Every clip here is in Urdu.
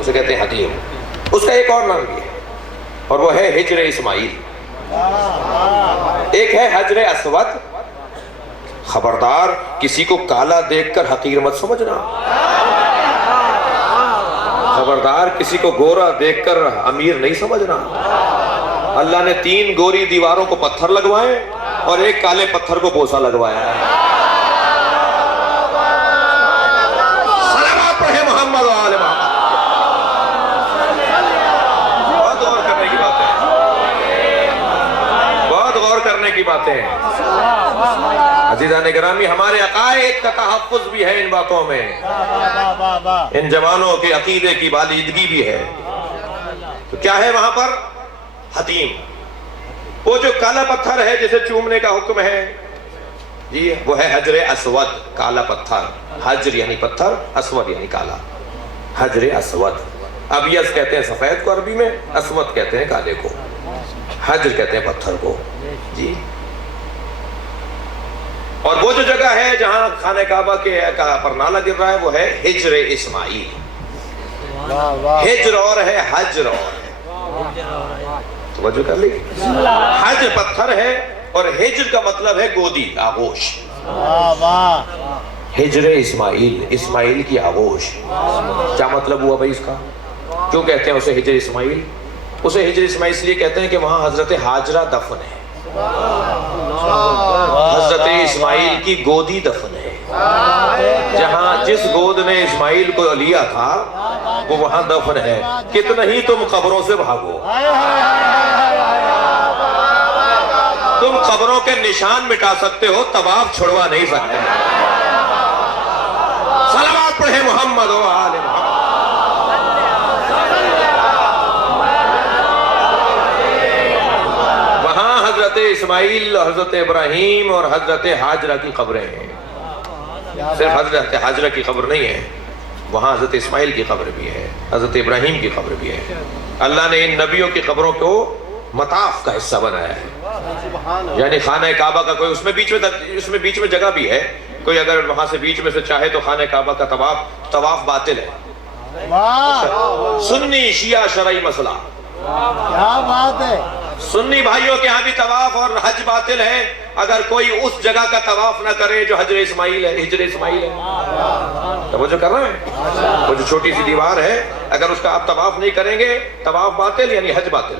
اسے کہتے ہیں حتیم. اس کا ایک اور نام بھی ہے اور وہ ہے ہجر اسماعیل. ایک ہے حجر اسود. خبردار کسی کو کالا دیکھ کر حقیر مت سمجھنا. خبردار کسی کو گورا دیکھ کر امیر نہیں سمجھنا. اللہ نے 3 گوری دیواروں کو پتھر لگوائے اور ایک کالے پتھر کو بوسا لگوایا ہے. صلوات پڑھے محمد و آل محمد. بہت غور کرنے کی باتیں ہیں. بہت غور کرنے کی باتیں ہیں. عزیزان گرامی ہمارے عقائد کا تحفظ بھی ہے ان باتوں میں. ان جوانوں کے عقیدے کی بالیدگی بھی ہے. تو کیا ہے وہاں پر؟ حتیم. وہ جو کالا پتھر ہے جسے چومنے کا حکم ہے جی وہ ہے حجر اسود. کالا پتھر. حجر یعنی پتھر, اسود یعنی کالا. حجر اسود. ابیض کہتے ہیں سفید کو عربی میں, اسود کہتے ہیں کالے کو. حجر کہتے ہیں پتھر کو جی. اور وہ جو جگہ ہے جہاں خانہ کعبہ کے پر نالہ گر رہا ہے وہ ہے ہجر اسماعیل. ہجر اور ہے, حجر اور ہے. توجہ کر لی. حجر پتھر ہے اور ہجر کا مطلب ہے گودی, آغوش. ہجر اسماعیل, اسماعیل کی آغوش. کیا مطلب ہوا بھائی اس کا؟ کیوں کہتے ہیں اسے ہجر اسماعیل؟ اسے ہجر اسماعیل اس لیے کہتے ہیں کہ وہاں حضرت ہاجرہ دفن ہے. حضرت اسماعیل کی گودی دفن ہے. جہاں جس گود نے اسماعیل کو لیا تھا وہ وہاں دفن ہے. کتنا ہی تم قبروں سے بھاگو, تم قبروں کے نشان مٹا سکتے ہو, طواف چھڑوا نہیں سکتے. صلوات پڑھے محمد و آل محمد. وہاں حضرت اسماعیل, حضرت ابراہیم اور حضرت ہاجرہ کی قبریں ہیں. صرف حضرت ہاجرہ کی قبر نہیں ہے, وہاں حضرت اسماعیل کی قبر بھی ہے, حضرت ابراہیم کی قبر بھی ہے. اللہ نے ان نبیوں کی قبروں کو مطاف کا حصہ بنایا ہے. یعنی خانہ کعبہ کا کوئی اس میں بیچ میں جگہ بھی ہے. کوئی اگر وہاں سے بیچ میں سے چاہے تو خانہ کعبہ کا طواف باطل ہے. سنی شیعہ شرعی مسئلہ. کیا بات ہے. سنی بھائیوں کے ہاں بھی طواف اور حج باطل ہے اگر کوئی اس جگہ کا طواف نہ کرے جو حجر اسماعیل ہے, ہجر اسماعیل ہے. توجہ کر رہے ہیں؟ وہ جو چھوٹی سی دیوار ہے اگر اس کا آپ طواف نہیں کریں گے طواف باطل یعنی حج باطل.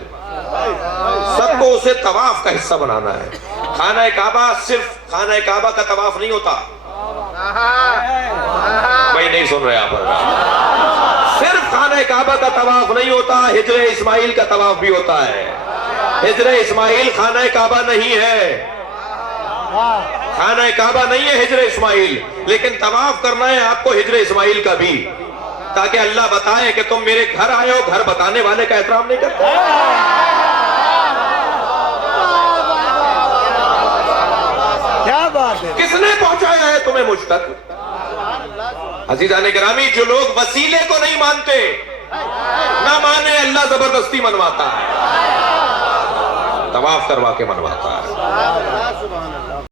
سب کو اسے طواف کا حصہ بنانا ہے. خانہ کعبہ صرف خانہ کعبہ کا طواف نہیں ہوتا. کوئی نہیں سن رہے آپ. صرف خانہ کعبہ کا طواف نہیں ہوتا, ہجر اسماعیل کا طواف بھی ہوتا ہے. ہجر اسماعیل خانہ کعبہ نہیں ہے, خانہ کعبہ نہیں ہے ہجر اسماعیل, لیکن طواف کرنا ہے آپ کو ہجر اسماعیل کا بھی, تاکہ اللہ بتائے کہ تم میرے گھر آئے ہو, گھر بتانے والے کا احترام نہیں کرتے. کیا بات ہے. کس نے پہنچایا ہے تمہیں مجھ تک؟ عزیزان گرامی جو لوگ وسیلے کو نہیں مانتے, نہ مانے اللہ زبردستی منواتا ہے, طواف کروا کے منواتا ہے.